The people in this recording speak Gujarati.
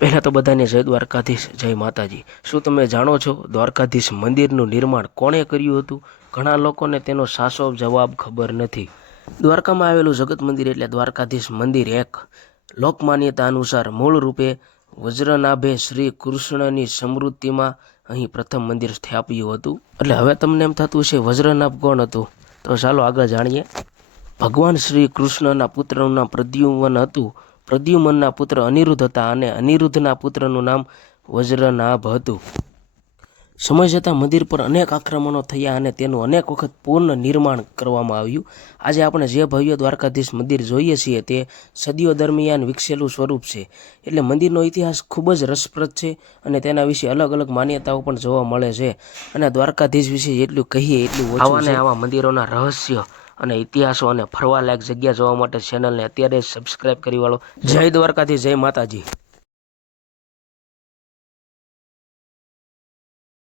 પહેલાં તો બધાને જય દ્વારકાધીશ, જય માતાજી। શું તમે જાણો છો દ્વારકાધીશ મંદિરનું નિર્માણ કોણે કર્યું હતું? ઘણા લોકોને તેનો સાચો જવાબ ખબર નથી। દ્વારકામાં આવેલું જગત મંદિર એટલે દ્વારકાધીશ મંદિર એક લોકમાન્યતા અનુસાર મૂળ રૂપે વજ્રનાભે શ્રી કૃષ્ણની સ્મૃતિમાં અહીં પ્રથમ મંદિર સ્થાપ્યું હતું। એટલે હવે તમને એમ થતું છે વજ્રનાભ કોણ હતું? તો ચાલો આગળ જાણીએ। ભગવાન શ્રી કૃષ્ણના પુત્રનું નામ પ્રદ્યુમન હતું। પ્રદ્યુમનના પુત્ર અનિરુદ્ધ હતા અને અનિરુદ્ધના પુત્રનું નામ વજ્રનાભ હતું। સમય જતાં મંદિર પર અનેક આક્રમણો થયા અને તેનું અનેક વખત પૂર્ણ નિર્માણ કરવામાં આવ્યું। આજે આપણે જે ભવ્ય દ્વારકાધીશ મંદિર જોઈએ છીએ તે સદીઓ દરમિયાન વિકસેલું સ્વરૂપ છે। એટલે મંદિરનો ઇતિહાસ ખૂબ જ રસપ્રદ છે અને તેના વિશે અલગ અલગ માન્યતાઓ પણ જોવા મળે છે। અને દ્વારકાધીશ વિશે જેટલું કહીએ એટલું ઓછું છે। આવા મંદિરોના રહસ્ય અને ઇતિહાસો અને ફરવાલાયક જગ્યા જોવા માટે ચેનલને અત્યારે સબસ્ક્રાઇબ કરી વાળો। જય દ્વારકાધીશ, જય માતાજી।